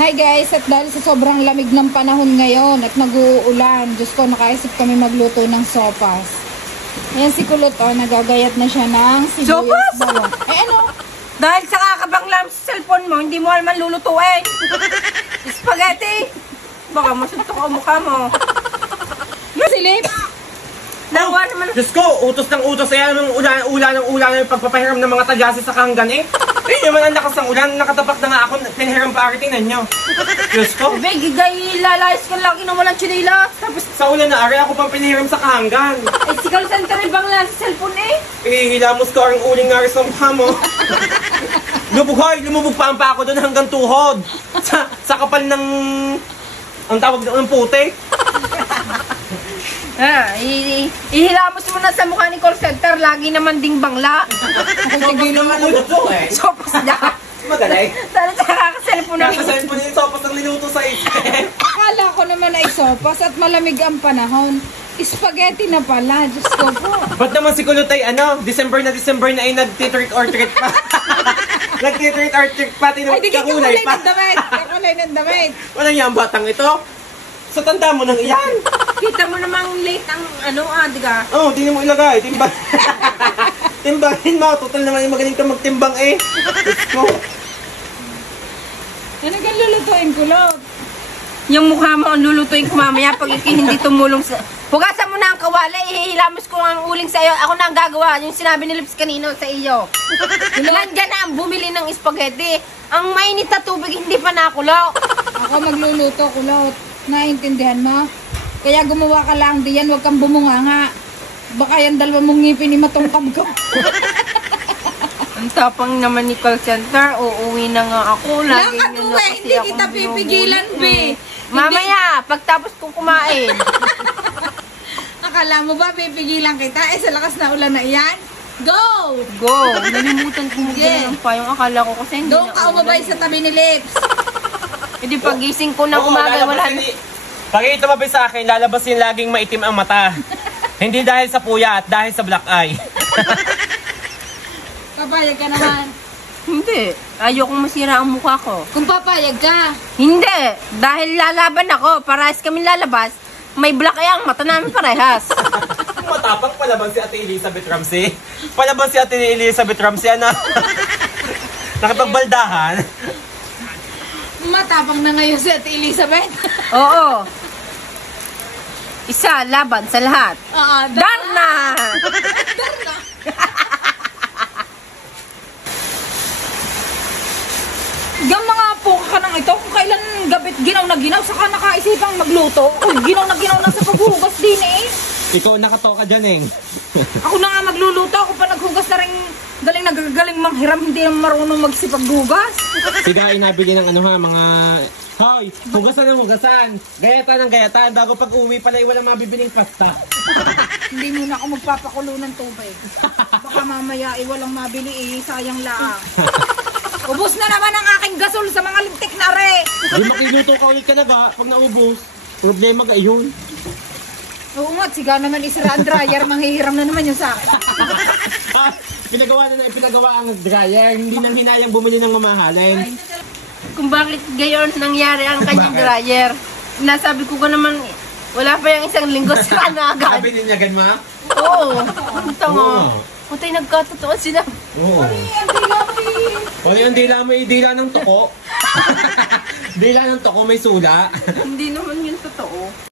Hi guys, at dahil sa sobrang lamig ng panahon ngayon at nag-uulan, Diyos ko, nakaisip kami magluto ng sopas. Ayan si Kulot, nagagayat na siya ng sibuyas Sopas? bawang. Eh ano? Dahil sa kakabanglam sa cellphone mo, hindi mo naman lulutuin. Spaghetti. Baka masuntok ang mukha mo. Silip? Nawa naman. Diyos ko, utos ng utos. Ayan ang ulan ng pagpapahiram ng mga tagyasi sa kahanggan eh. Eh, naman ang lakas ng ulan. Nakatapak na nga ako. Pinahiram pa akin, tingnan nyo. Diyos ko. Big, gay, lalayas ka lang na walang chinilas. Tapos, Sa ulan na ari, ako pang pinahiram sa kahanggan. ay, sikal center rin bang lang sa cellphone eh. Eh, hilamos ko ang uling nga rin sa mukha mo. Lumubog pa ako doon hanggang tuhod. Sa kapal ng... Ang tawag ng puti. Ihilamos mo na sa mukha ni call center. Lagi naman ding bangla. Sopas naman luto eh. Sopas niya. Magaling. Dahil sa kakaselfon na. Kakasayin po din sopas ng minuto sa isip. Akala ko naman ay sopas at malamig ang panahon. Spaghetti na pala, Diyos ko po. Ba't naman si Kulot ay December na ay nag-trick or treat pa. Nag-trick or treat pa, Ay, di ka kakulay kakulay pa. ng damit. Kakulay ng damit. Walang yan batang ito. Sa tanda mo nang iyan. Kita mo namang late ang diga. Oo, di mo ilagay. Timbang. Timbangin mo. Total naman yung magaling ka magtimbang eh. Let's go. Yan ang lulutuin, Kulot. Yung mukha mo ang lulutuin ko mamaya pag hindi tumulong sa... Hugasan mo na ang kawali, ihilamos ko ang uling sa iyo. Ako na ang gagawa, yung sinabi ni Lips kanino sa iyo. Nandyan na ang bumili ng spaghetti. Ang mainit na tubig, hindi pa nakulo. Ako magluluto, Kulot. Naintindihan mo? Kaya gumawa ka lang diyan, huwag kang bumunganga. Baka yan dalawa mong ngipin imatungkam ko. Ang tapang naman ni call center, uuwi na nga ako. Lagi Lang nyo uwi, na kasi hindi ako kita pipigilan, be. Mamaya, pagtapos kong kumain. Akala mo ba pipigilan kita? Eh, sa lakas na ulan na iyan. Go! Go! Nalimutan ko Sige. ng payong. Akala ko kasi hindi Doon ka umabay sa tabi ni Lips. Hindi pagising ko na Oo, umaga, wala na. Pag itumabi sa akin, lalabas yung laging maitim ang mata. Hindi dahil sa puya at dahil sa black eye. Papayag ka naman. Hindi. Ayokong masira ang mukha ko. Kung papayag ka. Hindi. Dahil lalaban ako, parehas kami lalabas, may black eye ang mata namin parehas. Matapang palaban si Ate Elizabeth Ramsey. Palaban si Ate Elizabeth Ramsey, ano? Nakipagbaldahan. Matapang na ngayon si Ate Elizabeth. Oo. Isa, laban sa lahat. Darna! Darna! Yung mga puka ka ng ito, kung kailan gabit ginaw na ginaw, saka nakaisipang magluto. Kung ginaw na sa paghugas din eh. Ikaw nakatoka dyan, eh. Ako na nga magluluto, ako pa naghugas na rin nagagaling manghiram, hindi na marunong magsipaghugas. Siga ay nabili ng mga... Hoy! Hugasan ng hugasan! Gayatan ng gayatan! Bago pag uwi pala ay walang mabibiling pasta. Hindi muna ako magpapakulo ng tubig. Baka mamaya ay walang mabili eh, sayang laang. Ubus na naman ang aking gasol sa mga lintik na re. Di makiluto ka ulit ka na ba? Pag naubos, problema ka yun. Oo nga, siga naman isira ang dryer, manghihiram na naman yun sa akin. Pinagawa ang dryer, hindi nang hinayang bumili ng mamahalin. Kung bakit gayon nangyari ang kanyang dryer. Nasabi ko naman, wala pa yung isang linggo sa agad. Sabi ninyagan mo? Oo. Ang tanga. Oo. Putay, nagkatotoo sila. Oo. O yung dila mo, dila ng toko. Dila ng toko may sula. Hindi naman yun totoo.